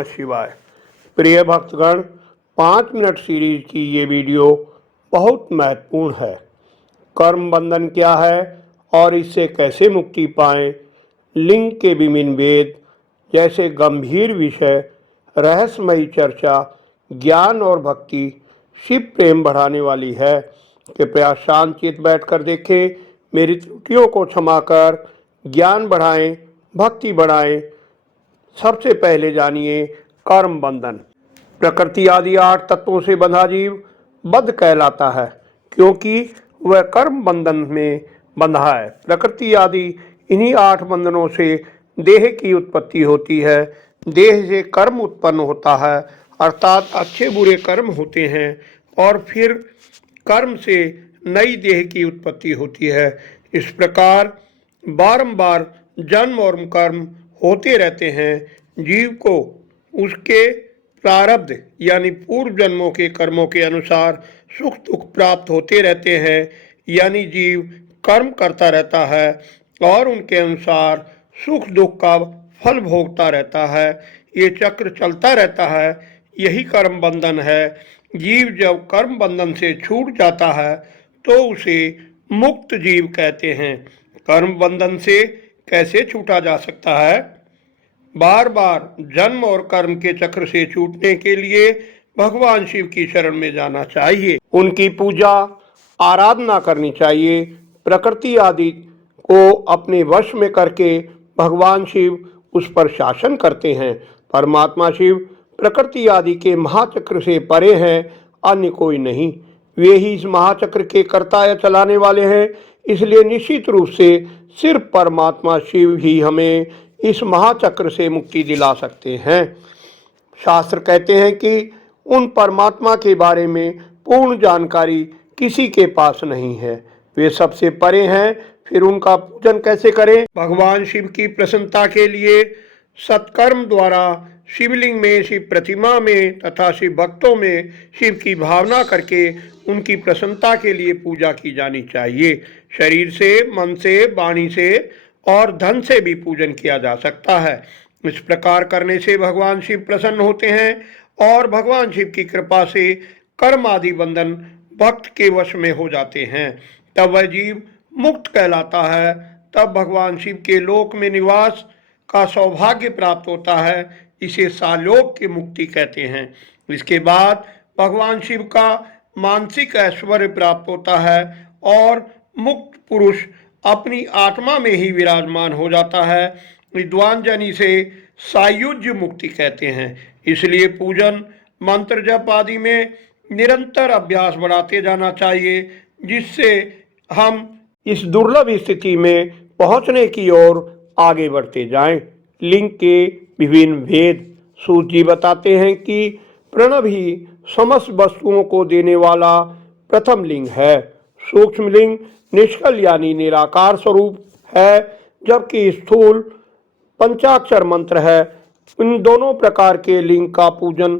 नमः शिवाय। प्रिय भक्तगण, 5 मिनट सीरीज की ये वीडियो बहुत महत्वपूर्ण है। कर्म बंधन क्या है और इससे कैसे मुक्ति पाएं, लिंग के विभिन्न भेद जैसे गंभीर विषय, रहस्यमयी चर्चा, ज्ञान और भक्ति, शिव प्रेम बढ़ाने वाली है। कृपया शांतचित्त बैठकर देखें, मेरी त्रुटियों को क्षमा कर ज्ञान बढ़ाएं, भक्ति बढ़ाएं। सबसे पहले जानिए कर्म बंधन। प्रकृति आदि 8 तत्वों से बंधा जीव बद्ध कहलाता है, क्योंकि वह कर्म बंधन में बंधा है। प्रकृति आदि इन्हीं 8 बंधनों से देह की उत्पत्ति होती है। देह से कर्म उत्पन्न होता है, अर्थात अच्छे बुरे कर्म होते हैं, और फिर कर्म से नई देह की उत्पत्ति होती है। इस प्रकार बारंबार जन्म और कर्म होते रहते हैं। जीव को उसके प्रारब्ध यानी पूर्व जन्मों के कर्मों के अनुसार सुख दुख प्राप्त होते रहते हैं, यानी जीव कर्म करता रहता है और उनके अनुसार सुख दुख का फल भोगता रहता है। ये चक्र चलता रहता है, यही कर्म बंधन है। जीव जब कर्म बंधन से छूट जाता है तो उसे मुक्त जीव कहते हैं। कर्म बंधन से कैसे छूटा जा सकता है? बार बार जन्म और कर्म के चक्र से छूटने के लिए भगवान शिव की शरण में जाना चाहिए, उनकी पूजा आराधना करनी चाहिए। प्रकृति आदि को अपने वश में करके भगवान शिव उस पर शासन करते हैं। परमात्मा शिव प्रकृति आदि के महाचक्र से परे हैं, अन्य कोई नहीं। वे ही इस महाचक्र के कर्ता या चलाने वाले हैं। इसलिए निश्चित रूप से सिर्फ परमात्मा शिव ही हमें इस महाचक्र से मुक्ति दिला सकते हैं। शास्त्र कहते हैं कि उन परमात्मा के बारे में पूर्ण जानकारी किसी के पास नहीं है, वे सबसे परे हैं। फिर उनका पूजन कैसे करें? भगवान शिव की प्रसन्नता के लिए सत्कर्म द्वारा शिवलिंग में, शिव प्रतिमा में तथा शिव भक्तों में शिव की भावना करके उनकी प्रसन्नता के लिए पूजा की जानी चाहिए। शरीर से, मन से, वाणी से और धन से भी पूजन किया जा सकता है। इस प्रकार करने से भगवान शिव प्रसन्न होते हैं और भगवान शिव की कृपा से कर्म आदि बंधन भक्त के वश में हो जाते हैं। तब वह जीव मुक्त कहलाता है। तब भगवान शिव के लोक में निवास का सौभाग्य प्राप्त होता है। इसे सालोक की मुक्ति कहते हैं। इसके बाद भगवान शिव का मानसिक ऐश्वर्य प्राप्त होता है और मुक्त पुरुष अपनी आत्मा में ही विराजमान हो जाता है। विद्वान जन इसे सायुज्य मुक्ति कहते हैं। इसलिए पूजन, मंत्र जप आदि में निरंतर अभ्यास बढ़ाते जाना चाहिए, जिससे हम इस दुर्लभ स्थिति में पहुंचने की ओर आगे बढ़ते जाएं। लिंग के विभिन्न भेद। सूत जी बताते हैं कि प्रणव ही समस्त वस्तुओं को देने वाला प्रथम लिंग है। सूक्ष्म लिंग निष्कल यानी निराकार स्वरूप है, जबकि स्थूल पंचाक्षर मंत्र है। इन दोनों प्रकार के लिंग का पूजन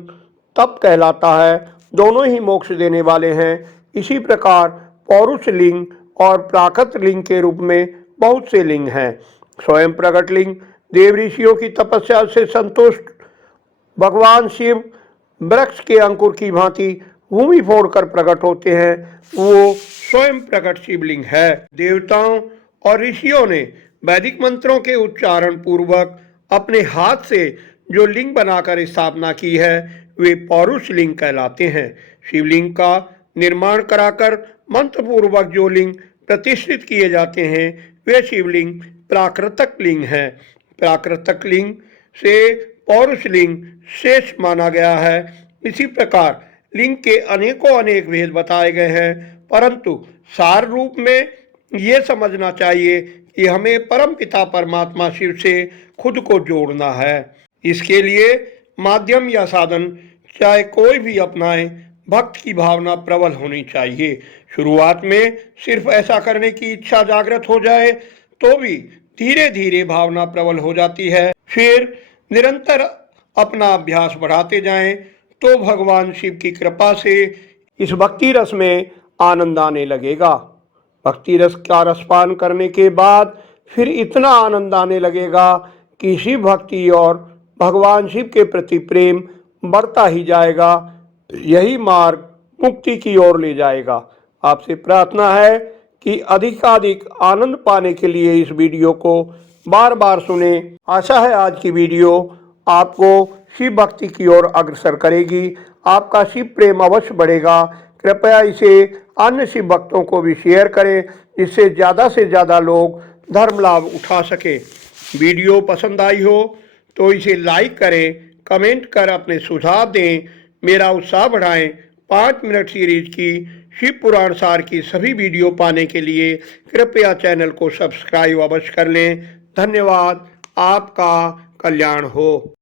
तप कहलाता है। दोनों ही मोक्ष देने वाले हैं। इसी प्रकार पौरुष लिंग और प्राकृत लिंग के रूप में बहुत से लिंग हैं। स्वयं प्रकट लिंग देव ऋषियों की तपस्या से संतुष्ट भगवान शिव वृक्ष के अंकुर की भांति भूमि फोड़कर प्रकट होते हैं। वो स्वयं प्रकट शिवलिंग है। देवताओं और ऋषियों ने वैदिक मंत्रों के उच्चारण पूर्वक अपने हाथ से जो लिंग बनाकर स्थापना की है, वे पौरुष लिंग कहलाते हैं। शिवलिंग का निर्माण कराकर मंत्र पूर्वक जो लिंग प्रतिष्ठित किए जाते हैं, वे शिवलिंग प्राकृतक लिंग हैं। प्राकृतक लिंग से पौरुष लिंग श्रेष्ठ माना गया है। इसी प्रकार लिंग के अनेकों अनेक भेद बताए गए हैं, परंतु सार रूप में ये समझना चाहिए कि हमें परम पिता परमात्मा शिव से खुद को जोड़ना है। इसके लिए माध्यम या साधन चाहे कोई भी अपनाए, भक्त की भावना प्रबल होनी चाहिए। शुरुआत में सिर्फ ऐसा करने की इच्छा जागृत हो जाए तो भी धीरे धीरे भावना प्रबल हो जाती है। फिर निरंतर अपना अभ्यास बढ़ाते जाएं तो भगवान शिव की कृपा से इस भक्ति रस में आनंद आने लगेगा। भक्ति रस का रसपान करने के बाद फिर इतना आनंद आने लगेगा कि शिव भक्ति और भगवान शिव के प्रति प्रेम बढ़ता ही जाएगा। यही मार्ग मुक्ति की ओर ले जाएगा। आपसे प्रार्थना है कि अधिकाधिक आनंद पाने के लिए इस वीडियो को बार बार सुने। आशा है आज की वीडियो आपको शिव भक्ति की ओर अग्रसर करेगी। आपका शिव प्रेम अवश्य बढ़ेगा। कृपया इसे अन्य शिव भक्तों को भी शेयर करें, जिससे ज़्यादा से ज़्यादा लोग धर्म लाभ उठा सकें। वीडियो पसंद आई हो तो इसे लाइक करें, कमेंट कर अपने सुझाव दें, मेरा उत्साह बढ़ाएं। 5 मिनट सीरीज की शिव पुराण सार की सभी वीडियो पाने के लिए कृपया चैनल को सब्सक्राइब अवश्य कर लें। धन्यवाद। आपका कल्याण हो।